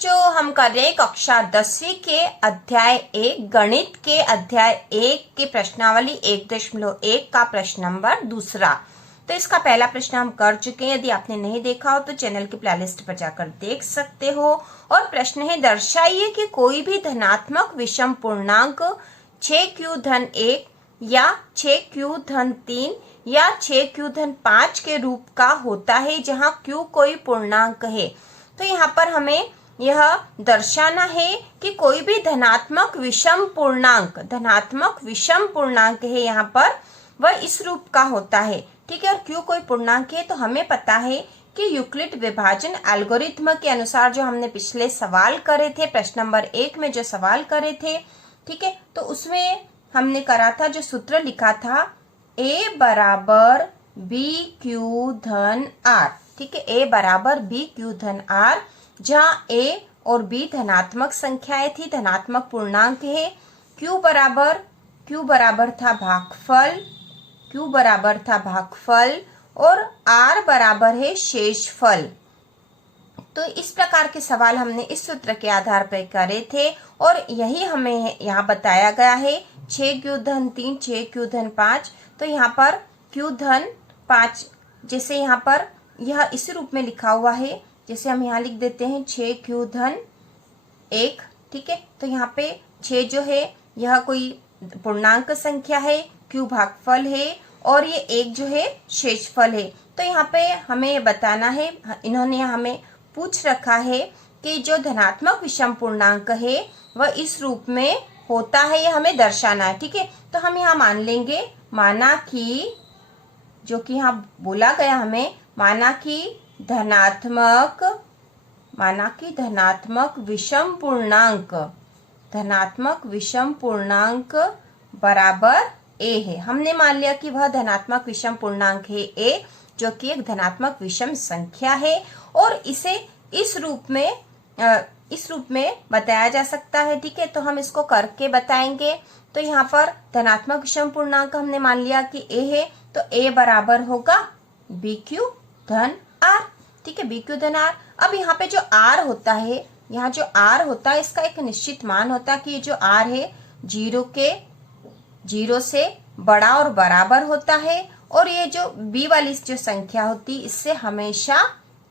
बच्चों, हम कर रहे हैं कक्षा 10वीं के अध्याय 1 गणित के अध्याय 1 के प्रश्नावली 1.1 का प्रश्न नंबर 2। तो इसका पहला प्रश्न हम कर चुके हैं। यदि आपने नहीं देखा हो तो चैनल की प्लेलिस्ट पर जाकर देख सकते हो। और प्रश्न है, दर्शाइए कि कोई भी धनात्मक विषम पूर्णांक 6q-1 या 6q-3 या 6q-5 के रूप का होता है जहां q कोई पूर्णांक है। तो यहाँ पर हमें यह दर्शाना है कि कोई भी धनात्मक विषम पूर्णांक है यहाँ पर, वह इस रूप का होता है। ठीक है, और q कोई पूर्णांक है तो हमें पता है कि यूक्लिड विभाजन एल्गोरिथ्म के अनुसार जो हमने पिछले सवाल करे थे, प्रश्न नंबर 1 में जो सवाल करे थे, ठीक है, तो उसमें हमने करा था, जो सूत्र लिखा था a बराबर b/q/r। ठीक है, a बराबर b/q/r, जहाँ a और b धनात्मक संख्याएं थी, धनात्मक पूर्णांक है। q बराबर था भागफल और r बराबर है शेषफल। तो इस प्रकार के सवाल हमने इस सूत्र के आधार पर करे थे और यही हमें यहाँ बताया गया है। 6q-3 6q-5, तो यहाँ पर q-5 जैसे यहाँ पर यह इस रूप में लिखा हुआ है, जैसे हम यहाँ लिख देते हैं 6q-1। ठीक है, तो यहाँ पे 6 जो है यह कोई पूर्णांक संख्या है, q भागफल है और ये 1 जो है शेषफल है। तो यहाँ पे हमें बताना है, इन्होंने हमें पूछ रखा है कि जो धनात्मक विषम पूर्णांक है वह इस रूप में होता है, यह हमें दर्शाना है। ठीक है, तो हम यहाँ मान लेंगे, माना कि जो कि यहाँ बोला गया हमें, माना कि धनात्मक विषम पूर्णांक बराबर a है। हमने मान लिया कि वह धनात्मक विषम पूर्णांक है a, जो कि एक धनात्मक विषम संख्या है और इसे इस रूप में बताया जा सकता है। ठीक है, तो हम इसको करके बताएंगे। तो यहाँ पर धनात्मक विषम पूर्णांक हमने मान लिया कि a है, तो a बराबर होगा b/q/r। ठीक है, b/q/r। अब यहाँ पे जो r होता है, यहाँ जो r होता है इसका एक निश्चित मान होता है कि ये जो r है 0 से बड़ा और बराबर होता है और ये जो b वाली जो संख्या होती है इससे हमेशा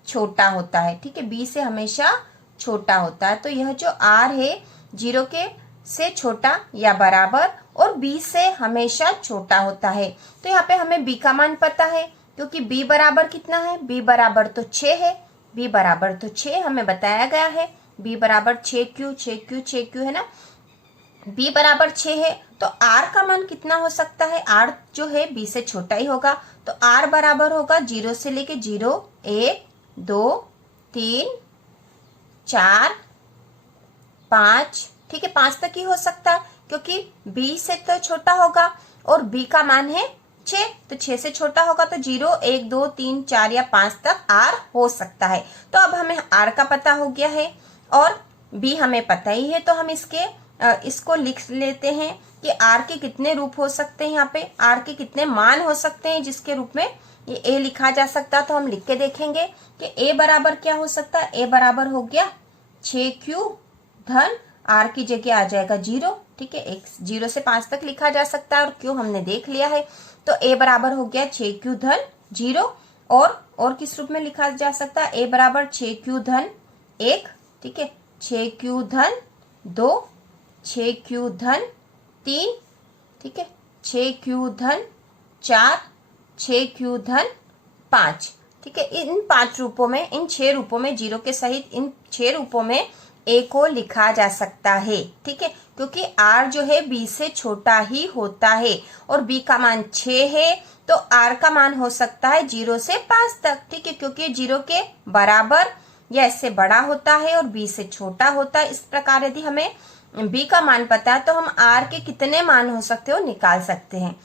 छोटा होता है। ठीक है, b से हमेशा छोटा होता है। तो यह जो r है 0 से छोटा या बराबर और b से हमेशा छोटा होता है। तो यहाँ पे हमें b का मान पता है, क्योंकि b बराबर कितना है, b बराबर तो 6 है, b बराबर तो 6 हमें बताया गया है। b बराबर 6q है ना, b बराबर 6 है, तो r का मान कितना हो सकता है, r जो है b से छोटा ही होगा। तो r बराबर होगा 0 से लेके 0 1 2 3 4 5। ठीक है, 5 तक ही हो सकता है क्योंकि b से तो छोटा होगा और b का मान है 6, तो 6 से छोटा होगा, तो 0 1 2 3 4 या 5 तक r हो सकता है। तो अब हमें r का पता हो गया है और b हमें पता ही है, तो हम इसको लिख लेते हैं कि r के कितने रूप हो सकते हैं, यहाँ पे r के कितने मान हो सकते हैं जिसके रूप में ये a लिखा जा सकता है। तो हम लिख के देखेंगे कि a बराबर क्या हो सकता है, a बराबर हो गया 6q धन r की जगह आ जाएगा 0। ठीक है, 0 से 5 तक लिखा जा सकता है और q हमने देख लिया है, तो a बराबर हो गया 6q धन 0। और किस रूप में लिखा जा सकता है, a बराबर 6q धन 1। ठीक है, 6q धन 2, 6q धन 3, ठीक है, 6q धन 4, 6q धन 5। ठीक है, इन 5 रूपों में, इन 6 रूपों में, 0 के सहित इन 6 रूपों में a को लिखा जा सकता है। ठीक है, क्योंकि r जो है b से छोटा ही होता है और b का मान 6 है, तो r का मान हो सकता है 0 से 5 तक। ठीक है, क्योंकि 0 के बराबर या इससे बड़ा होता है और b से छोटा होता है। इस प्रकार यदि हमें b का मान पता है तो हम r के कितने मान हो सकते हो निकाल सकते हैं।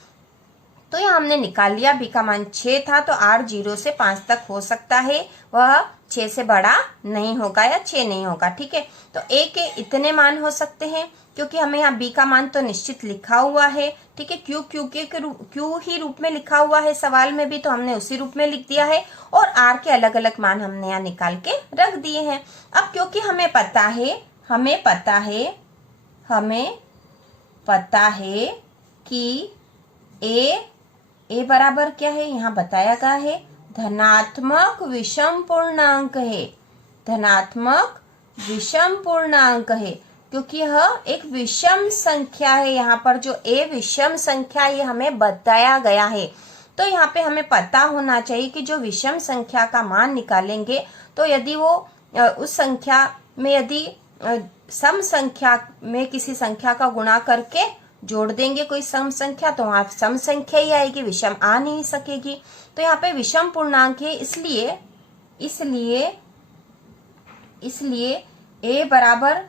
तो यहाँ हमने निकाल लिया, बी का मान 6 था, तो आर 0 से 5 तक हो सकता है, वह 6 से बड़ा नहीं होगा या 6 नहीं होगा। ठीक है, तो ए के इतने मान हो सकते हैं, क्योंकि हमें यहाँ बी का मान तो निश्चित लिखा हुआ है। ठीक है, क्यू ही रूप में लिखा हुआ है सवाल में भी, तो हमने उसी रूप में लिख दिया है, और आर के अलग अलग मान हमने यहाँ निकाल के रख दिए हैं। अब क्योंकि हमें पता है कि ए बराबर क्या है, यहाँ बताया गया है धनात्मक विषम पूर्णांक है, धनात्मक विषम पूर्णांक है, क्योंकि यह एक विषम संख्या है। यहाँ पर जो ए विषम संख्या ये हमें बताया गया है, तो यहाँ पे हमें पता होना चाहिए कि जो विषम संख्या का मान निकालेंगे, तो यदि वो उस संख्या में यदि सम संख्या में किसी संख्या का गुणा करके जोड़ देंगे कोई सम संख्या, तो वहां सम संख्या ही आएगी, विषम आ नहीं सकेगी। तो यहाँ पे विषम पूर्णांक है, इसलिए ए बराबर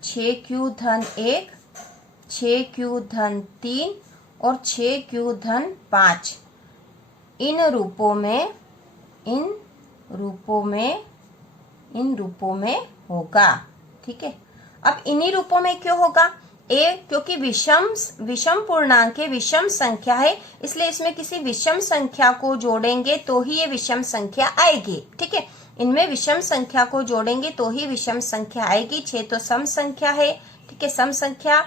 6q⁻1, 6q⁻3 और 6q⁻5 इन रूपों में होगा। ठीक है, अब इन्हीं रूपों में क्यों होगा? ए क्योंकि विषम पूर्णांक है, विषम संख्या है, इसलिए इसमें किसी विषम संख्या को जोड़ेंगे तो ही ये विषम संख्या आएगी। ठीक है, इनमें विषम संख्या को जोड़ेंगे तो ही विषम संख्या आएगी। 6 तो सम संख्या है, ठीक है, सम संख्या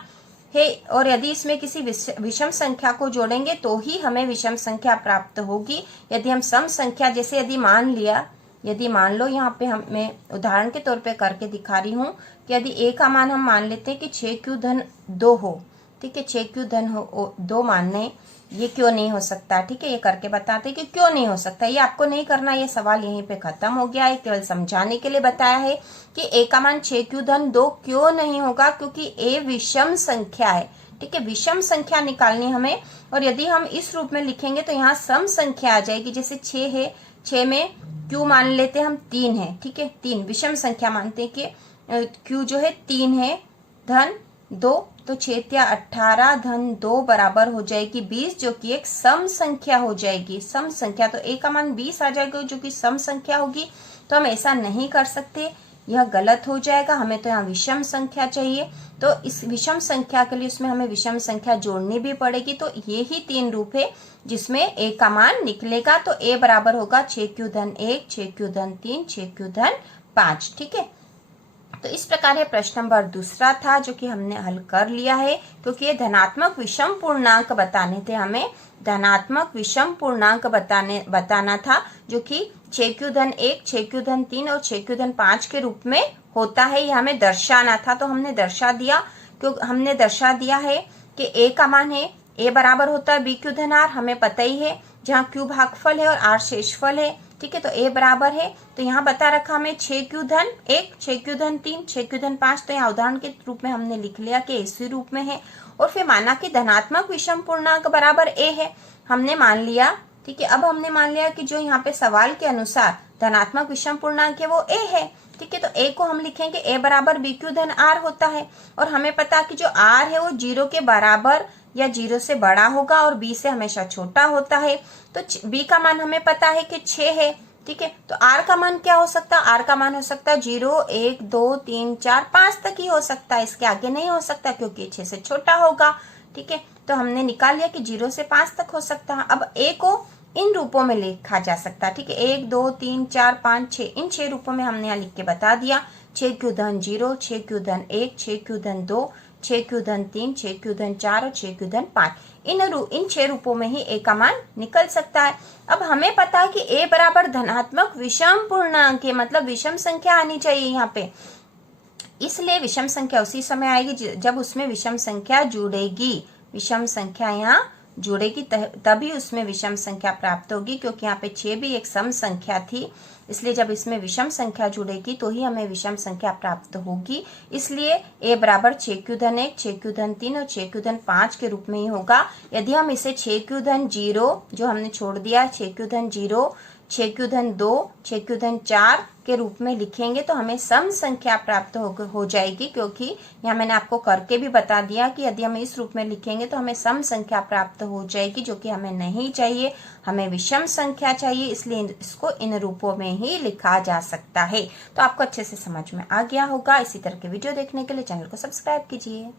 है, और यदि इसमें किसी विषम संख्या को जोड़ेंगे तो ही हमें विषम संख्या प्राप्त होगी। यदि हम सम संख्या, जैसे यदि मान लो यहाँ पे मैं उदाहरण के तौर पे करके दिखा रही हूँ कि यदि ए का मान हम मान लेते हैं कि 6q⁻2 हो, ठीक है, 6q⁻2 मान लें, ये क्यों नहीं हो सकता? ठीक है, ये करके बताते कि क्यों नहीं हो सकता। ये आपको नहीं करना, ये सवाल यहीं पे खत्म हो गया है, केवल समझाने के लिए बताया है कि ए का मान 6q⁻2 क्यों नहीं होगा, क्योंकि ए विषम संख्या है। ठीक है, विषम संख्या निकालनी हमें, और यदि हम इस रूप में लिखेंगे तो यहाँ सम संख्या आ जाएगी। जैसे 6 है, 6 में क्यू मान लेते हैं हम 3 है, ठीक है, 3 विषम संख्या मानते हैं कि क्यू जो है 3 है धन 2, तो 6×18 धन 2 बराबर हो जाएगी 20, जो कि एक सम संख्या हो जाएगी। सम संख्या, तो ए का मान 20 आ जाएगा, जो कि सम संख्या होगी। तो हम ऐसा नहीं कर सकते, यह गलत हो जाएगा। हमें तो यहाँ विषम संख्या चाहिए, तो इस विषम संख्या के लिए उसमें हमें विषम संख्या जोड़नी भी पड़ेगी। तो ये ही 3 रूप है जिसमें ए का मान निकलेगा। तो ए बराबर होगा 6q⁻1, 6q⁻3, 6q⁻5। ठीक है, तो इस प्रकार ये प्रश्न नंबर दूसरा था, जो कि हमने हल कर लिया है, क्योंकि ये धनात्मक विषम पूर्णांक बताने थे, हमें धनात्मक विषम पूर्णांक बताना था, जो कि 6q⁻1, 6q⁻3 और 6q⁻5 के रूप में होता है। ये हमें दर्शाना था, तो हमने दर्शा दिया। हमने दर्शा दिया है कि ए का मान है, ए बराबर होता है bq⁻r, हमें पता ही है, जहाँ q भागफल है और r शेषफल है। ठीक है, तो ए बराबर है, तो यहाँ बता रखा हमें 6q⁻1, 6q⁻3, 6q⁻5, तो यहाँ उदाहरण के रूप में हमने लिख लिया कि इसी रूप में है। और फिर माना कि धनात्मक विषम पूर्णांक बराबर ए है, हमने मान लिया। ठीक है, अब हमने मान लिया कि जो यहाँ पे सवाल के अनुसार धनात्मक विषम पूर्णांक है वो ए है। ठीक है, तो ए को हम लिखेंगे ए बराबर bq⁻r होता है, और हमें पता कि जो r है वो 0 के बराबर या 0 से बड़ा होगा और b से हमेशा छोटा होता है। तो b का मान हमें पता है कि 6 है। ठीक है, तो r का मान क्या हो सकता है? r का मान हो सकता है 0, 1, 2, 3, 4, 5 तक ही हो सकता है, इसके आगे नहीं हो सकता, क्योंकि 6 से छोटा होगा। ठीक है, तो हमने निकाल लिया कि 0 से 5 तक हो सकता है। अब a को इन रूपों में लिखा जा सकता है। ठीक है, 1, 2, 3, 4, 5, 6, इन 6 रूपों में हमने यहाँ लिख के बता दिया। 6q⁻0, 6q⁻1, 6q⁻2, 6q⁻3, 6q⁻4 और 6q⁻5, इन 6 रूपों में ही ए का मान निकल सकता है। अब हमें पता है कि ए बराबर धनात्मक विषम पूर्णांक है, मतलब विषम संख्या आनी चाहिए यहाँ पे, इसलिए विषम संख्या उसी समय आएगी जब उसमें विषम संख्या जुड़ेगी। विषम संख्या यहाँ जुड़ेगी तभी उसमें विषम संख्या प्राप्त होगी, क्योंकि यहाँ पे 6 भी एक सम संख्या थी, इसलिए जब इसमें विषम संख्या जुड़ेगी तो ही हमें विषम संख्या प्राप्त होगी। इसलिए ए बराबर 6q⁻1, 6q⁻3 और 6q⁻5 के रूप में ही होगा। यदि हम इसे 6q⁻0 जो हमने छोड़ दिया, 6q⁻0 6 क्यू धन 2, 6 क्यू धन 4 के रूप में लिखेंगे तो हमें सम संख्या प्राप्त हो जाएगी, क्योंकि यहाँ मैंने आपको करके भी बता दिया कि यदि हम इस रूप में लिखेंगे तो हमें सम संख्या प्राप्त हो जाएगी, जो कि हमें नहीं चाहिए, हमें विषम संख्या चाहिए, इसलिए इसको इन रूपों में ही लिखा जा सकता है। तो आपको अच्छे से समझ में आ गया होगा। इसी तरह के वीडियो देखने के लिए चैनल को सब्सक्राइब कीजिए।